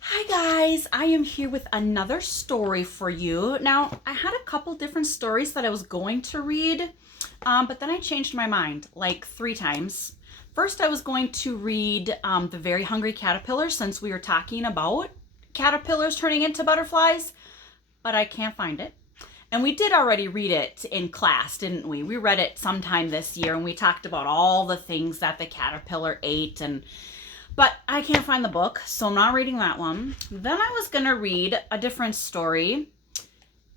Hi guys, I am here with another story for you. Now, I had a couple different stories that I was going to read, but then I changed my mind like 3 times. First, I was going to read The Very Hungry Caterpillar since we were talking about caterpillars turning into butterflies, but I can't find it. And we did already read it in class, didn't we? We read it sometime this year and we talked about all the things that the caterpillar ate but I can't find the book, so I'm not reading that one. Then I was going to read a different story,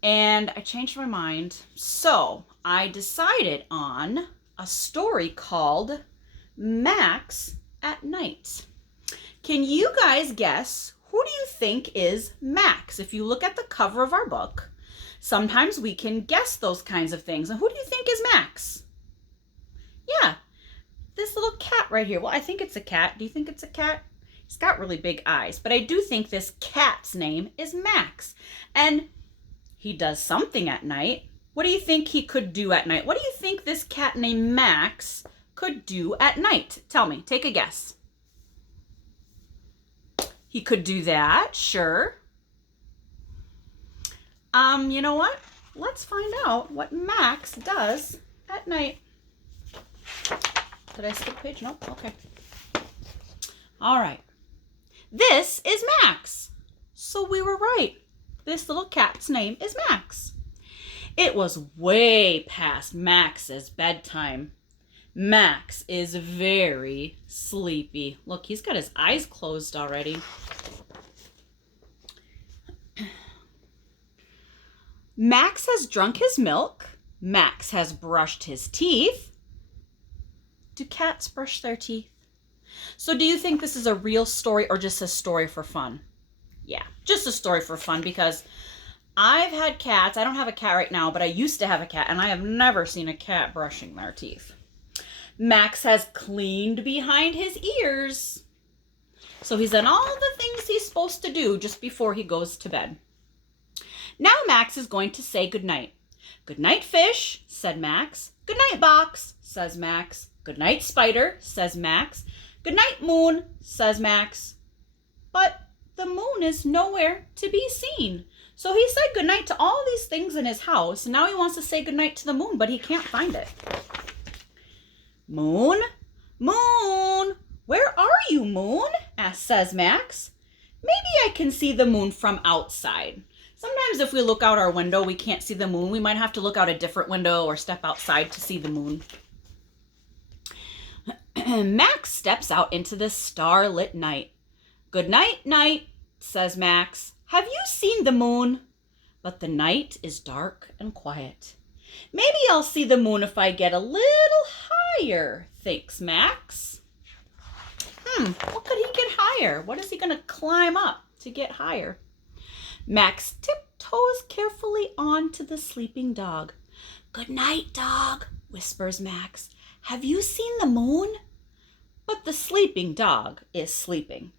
and I changed my mind. So I decided on a story called Max at Night. Can you guys guess who do you think is Max? If you look at the cover of our book, sometimes we can guess those kinds of things. And who do you think is Max? Yeah, this little cat right here. Well, I think it's a cat. Do you think it's a cat? He's got really big eyes, but I do think this cat's name is Max. And he does something at night. What do you think he could do at night? What do you think this cat named Max could do at night? Tell me, take a guess. He could do that, sure. You know what? Let's find out what Max does at night. Did I skip page? Nope. Okay. All right. This is Max. So we were right. This little cat's name is Max. It was way past Max's bedtime. Max is very sleepy. Look, he's got his eyes closed already. Max has drunk his milk. Max has brushed his teeth. Do cats brush their teeth? So do you think this is a real story or just a story for fun? Yeah, just a story for fun because I've had cats. I don't have a cat right now, but I used to have a cat and I have never seen a cat brushing their teeth. Max has cleaned behind his ears. So he's done all the things he's supposed to do just before he goes to bed. Now Max is going to say goodnight. Good night, fish, said Max. Good night, box, says Max. Good night, spider, says Max. Good night, moon, says Max. But the moon is nowhere to be seen. So he said goodnight to all these things in his house, and now he wants to say goodnight to the moon, but he can't find it. Moon, moon, where are you, moon? Says Max. Maybe I can see the moon from outside. Sometimes if we look out our window, we can't see the moon. We might have to look out a different window or step outside to see the moon. Max steps out into the starlit night. Good night, night, says Max. Have you seen the moon? But the night is dark and quiet. Maybe I'll see the moon if I get a little higher, thinks Max. What could he get higher? What is he going to climb up to get higher? Max tiptoes carefully on to the sleeping dog. Good night, dog, whispers Max. Have you seen the moon? But the sleeping dog is sleeping.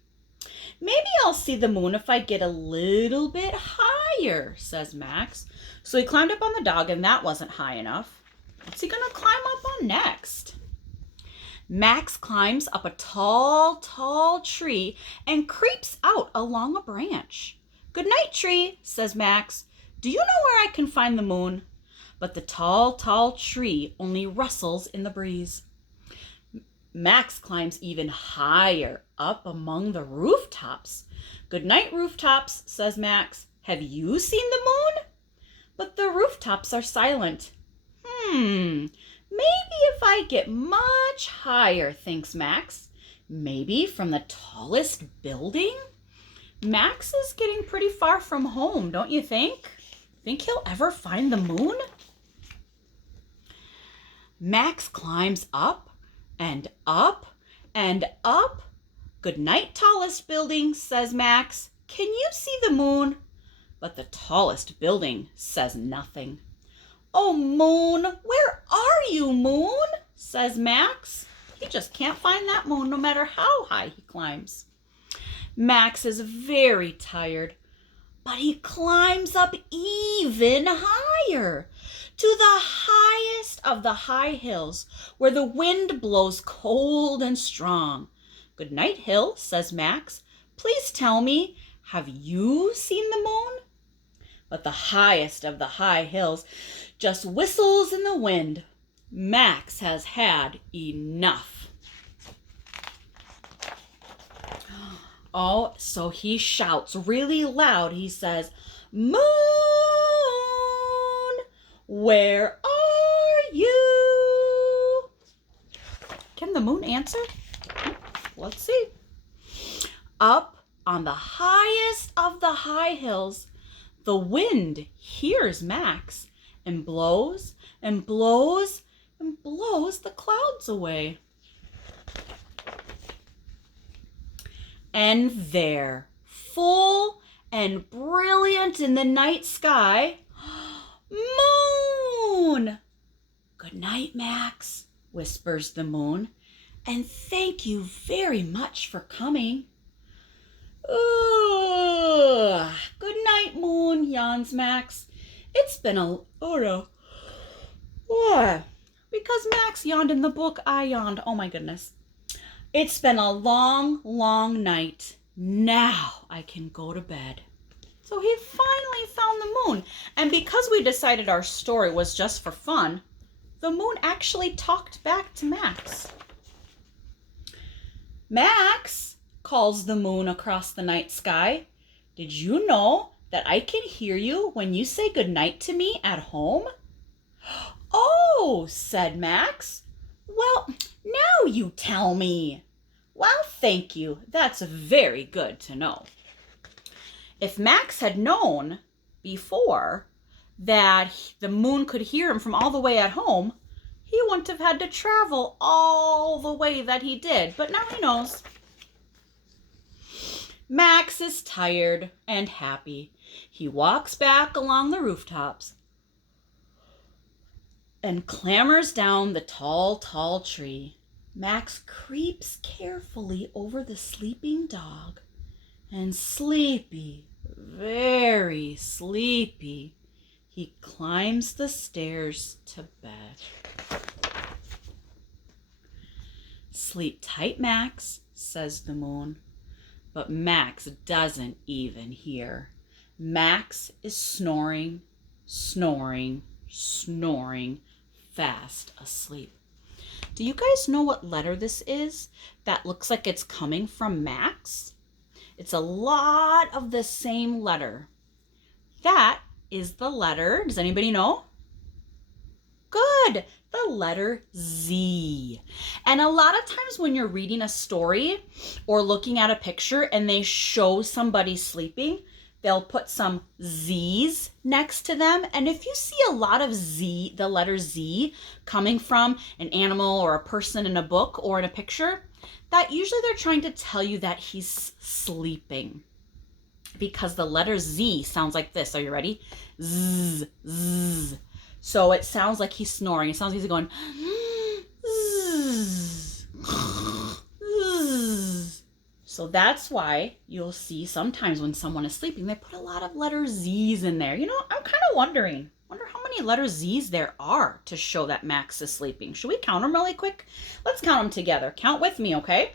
Maybe I'll see the moon if I get a little bit higher, says Max. So he climbed up on the dog and that wasn't high enough. What's he going to climb up on next? Max climbs up a tall, tall tree and creeps out along a branch. Good night, tree, says Max. Do you know where I can find the moon? But the tall, tall tree only rustles in the breeze. Max climbs even higher up among the rooftops. Good night, rooftops, says Max. Have you seen the moon? But the rooftops are silent. Maybe if I get much higher, thinks Max. Maybe from the tallest building? Max is getting pretty far from home, don't you think? Think he'll ever find the moon? Max climbs up and up and up. Good night, tallest building, says Max. Can you see the moon? But the tallest building says nothing. Oh, moon, where are you, moon? Says Max. He just can't find that moon no matter how high he climbs. Max is very tired, but he climbs up even higher to the highest of the high hills where the wind blows cold and strong. Good night, hill, says Max. Please tell me, have you seen the moon? But the highest of the high hills just whistles in the wind. Max has had enough. Oh, so he shouts really loud. He says, "Moon, where are you?" Can the moon answer? Let's see. Up on the highest of the high hills, the wind hears Max and blows and blows and blows the clouds away. And there, full and brilliant in the night sky, moon! "Good night, Max," whispers the moon, "and thank you very much for coming." "Ugh, good night, moon," yawns Max. "It's been oh no. Why? Because Max yawned in the book, I yawned. Oh my goodness. It's been a long, long night. Now I can go to bed." So he finally found the moon. And because we decided our story was just for fun, the moon actually talked back to Max. "Max," calls the moon across the night sky, "did you know that I can hear you when you say goodnight to me at home?" "Oh," said Max. "Well, now you tell me." "Well, thank you. That's very good to know." If Max had known before that the moon could hear him from all the way at home, he wouldn't have had to travel all the way that he did. But now he knows. Max is tired and happy. He walks back along the rooftops and clambers down the tall, tall tree. Max creeps carefully over the sleeping dog, and sleepy, very sleepy, he climbs the stairs to bed. "Sleep tight, Max," says the moon. But Max doesn't even hear. Max is snoring, snoring, snoring, fast asleep. Do you guys know what letter this is that looks like it's coming from Max? It's a lot of the same letter. That is the letter, does anybody know? Good, the letter Z. And a lot of times when you're reading a story or looking at a picture and they show somebody sleeping, they'll put some Z's next to them. And if you see a lot of Z, the letter Z, coming from an animal or a person in a book or in a picture, that usually they're trying to tell you that he's sleeping. Because the letter Z sounds like this. Are you ready? Z, Z. So it sounds like he's snoring. It sounds like he's going, zzz, zzz. So that's why you'll see sometimes when someone is sleeping, they put a lot of letter Z's in there. You know, I'm kind of wonder how many letter Z's there are to show that Max is sleeping. Should we count them really quick? Let's count them together. Count with me, okay?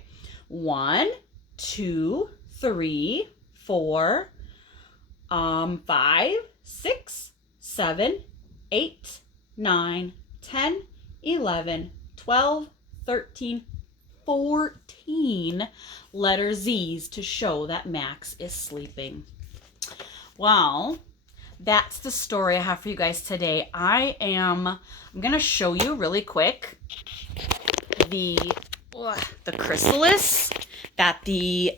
1, 2, 3, 4, 5, 6, 7, 8, 9, 10, 11, 12, 13, 14 letter Z's to show that Max is sleeping. Well, that's the story I have for you guys today. I'm going to show you really quick the chrysalis that the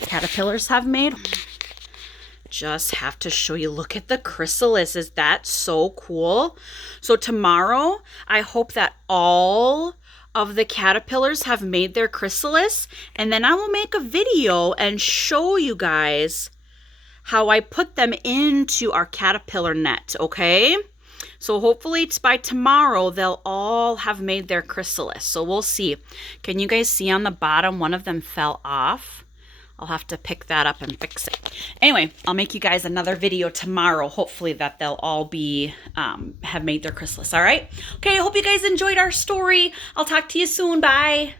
caterpillars have made. Just have to show you. Look at the chrysalis. Is that so cool? So tomorrow, I hope that all of the caterpillars have made their chrysalis, and then I will make a video and show you guys how I put them into our caterpillar net, okay? So hopefully it's by tomorrow they'll all have made their chrysalis. So we'll see. Can you guys see on the bottom one of them fell off? I'll have to pick that up and fix it. Anyway, I'll make you guys another video tomorrow. Hopefully that they'll all be, have made their chrysalis, all right? Okay, I hope you guys enjoyed our story. I'll talk to you soon. Bye.